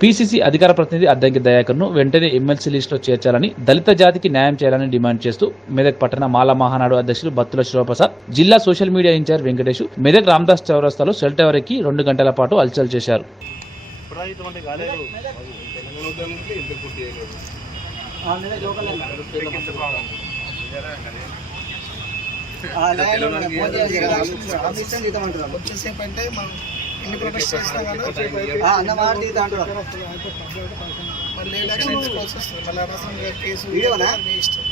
PCC అధికార ప్రతినిధి అద్దంకి దయాకర్ను వెంటనే ఎమ్మెల్సీ లిస్టులో చేర్చాలని దళిత జాతికి న్యాయం చేయాలని డిమాండ్ చేస్తూ మెదక్ పట్టణ మాల మహానాడు అధ్యక్షులు బత్తుల శివప్రసాద్ జిల్లా social media incharge Venkatesh Medak Ramdas చౌరస్తాలో సెల్ టవర్ ఎక్కి రెండు గంటల పాటు అలచల్ చేశారు అంటే మనం ఎన్ని ప్రొటెస్ట్ చేసినా కానీ మళ్ళీ ఎలక్షన్ ఇచ్చుకోవాల్సి వస్తుంది మళ్ళీ అనవసరంగా కేసు మీ ఇష్టం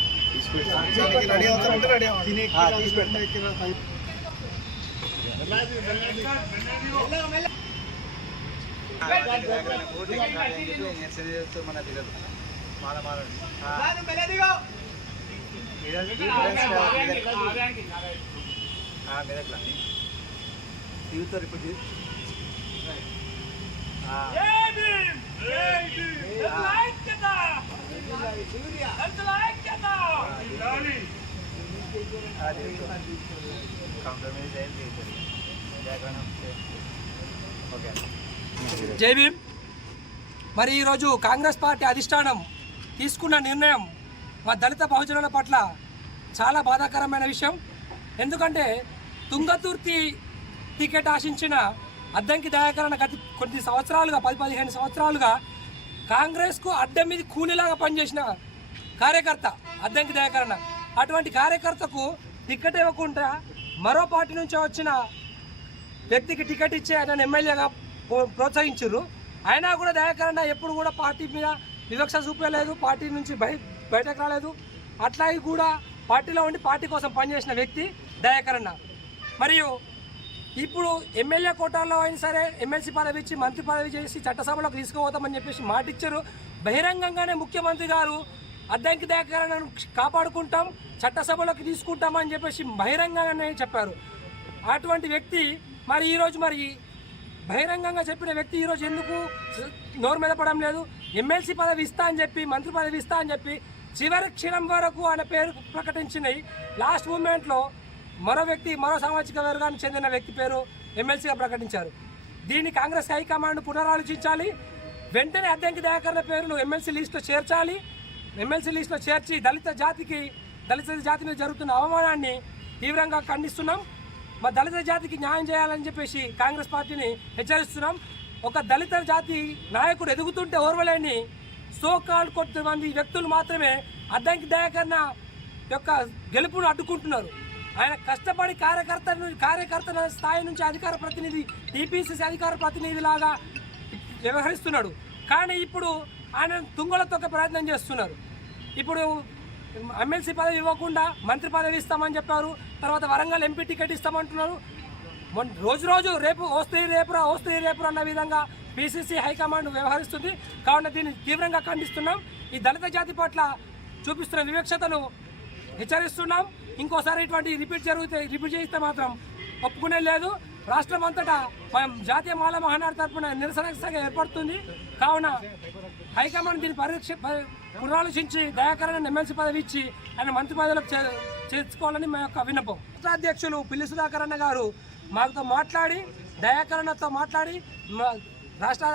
దానికి రెడీ అవుతారంటే రెడీ అవ్వాలి జై భీమ్ మరి ఈరోజు కాంగ్రెస్ పార్టీ అధిష్టానం తీసుకున్న నిర్ణయం మా దళిత బహుజనుల పట్ల చాలా బాధాకరమైన విషయం. ఎందుకంటే తుంగతుర్తి టికెట్ ఆశించిన అద్దంకి దయాకరణ గత కొన్ని సంవత్సరాలుగా పది పదిహేను సంవత్సరాలుగా కాంగ్రెస్కు అడ్డం మీద కూలీలాగా పనిచేసిన కార్యకర్త అద్దంకి దయాకరణ. అటువంటి కార్యకర్తకు టికెట్ ఇవ్వకుండా మరో పార్టీ నుంచి వచ్చిన వ్యక్తికి టికెట్ ఇచ్చి ఆయన ఎమ్మెల్యేగా ప్రో- ప్రోత్సహించారు అయినా కూడా దయాకరణ ఎప్పుడు కూడా పార్టీ మీద వివక్ష చూపలేదు పార్టీ నుంచి బయ బయటకు రాలేదు. అట్లాగే కూడా పార్టీలో ఉండి పార్టీ కోసం పనిచేసిన వ్యక్తి దయాకరణ. మరియు ఇప్పుడు ఎమ్మెల్యే కోటాల్లో అయినా సరే ఎమ్మెల్సీ పదవి ఇచ్చి మంత్రి పదవి చేసి చట్టసభలోకి తీసుకుపోతామని చెప్పేసి మాటిచ్చారు. బహిరంగంగానే ముఖ్యమంత్రి గారు అడ్డంకి దయాకరణను కాపాడుకుంటాం చట్టసభలోకి తీసుకుంటామని చెప్పేసి బహిరంగంగానే చెప్పారు. అటువంటి వ్యక్తి మరి ఈరోజు మరి బహిరంగంగా చెప్పిన వ్యక్తి ఈరోజు ఎందుకు నోరు మీద పడడం లేదు? ఎమ్మెల్సీ పదవి ఇస్తా అని చెప్పి మంత్రి పదవి ఇస్తా అని చెప్పి చివరి క్షణం వరకు ఆయన పేరు ప్రకటించినాయి. లాస్ట్ మూమెంట్లో మరో వ్యక్తి మరో సామాజిక వర్గానికి చెందిన వ్యక్తి పేరు ఎమ్మెల్సీగా ప్రకటించారు. దీన్ని కాంగ్రెస్ హైకమాండ్ పునరాలోచించాలి. వెంటనే అద్దెంకి దయాకరణ పేరును ఎమ్మెల్సీ లిస్టులో చేర్చాలి. ఎమ్మెల్సీ లిస్టులో చేర్చి దళిత జాతికి దళిత జాతి మీద జరుగుతున్న అవమానాన్ని తీవ్రంగా ఖండిస్తున్నాం. మా దళిత జాతికి న్యాయం చేయాలని చెప్పేసి కాంగ్రెస్ పార్టీని హెచ్చరిస్తున్నాం. ఒక దళిత జాతి నాయకుడు ఎదుగుతుంటే ఓర్వలేని సోకాల్ కొంతమంది వ్యక్తులు మాత్రమే అద్దంకి దయాకరణ యొక్క గెలుపును అడ్డుకుంటున్నారు. ఆయన కష్టపడి కార్యకర్త కార్యకర్త కార్యకర్తల స్థాయి నుంచి అధికార ప్రతినిధి టీపీసీసీ అధికార ప్రతినిధి లాగా వ్యవహరిస్తున్నాడు. కానీ ఇప్పుడు ఆయన తుంగల ప్రయత్నం చేస్తున్నారు. ఇప్పుడు ఎమ్మెల్సీ పదవి ఇవ్వకుండా మంత్రి పదవి ఇస్తామని చెప్పారు. తర్వాత వరంగల్ ఎంపీ టికెట్ ఇస్తామంటున్నారు. రోజు రోజు రేపు వస్తే రేపురా వస్తే రేపురా అన్న విధంగా పిసిసి హైకమాండ్ వ్యవహరిస్తుంది. కావున దీన్ని తీవ్రంగా ఖండిస్తున్నాం. ఈ దళిత జాతి పట్ల చూపిస్తున్న వివక్షతను హెచ్చరిస్తున్నాం. ఇంకోసారి ఇటువంటి రిపీట్ జరిగితే రిపీట్ చేస్తే మాత్రం ఒప్పుకునే లేదు. రాష్ట్రం అంతటా మనం జాతీయ మాల మహానాడు తరపున నిరసన ఏర్పడుతుంది. కావున హైకమాండ్ దీన్ని పరీక్ష పునరాలోచించి దయాకరణ ఎమ్మెల్సీ పదవి ఇచ్చి ఆయన మంత్రి పదవిలోకి చేర్చుకోవాలని మా యొక్క విన్నపం. రాష్ట్రాధ్యక్షులు పిల్లి సుధాకరణ గారు మాతో మాట్లాడి దయాకరణతో మాట్లాడి మా రాష్ట్ర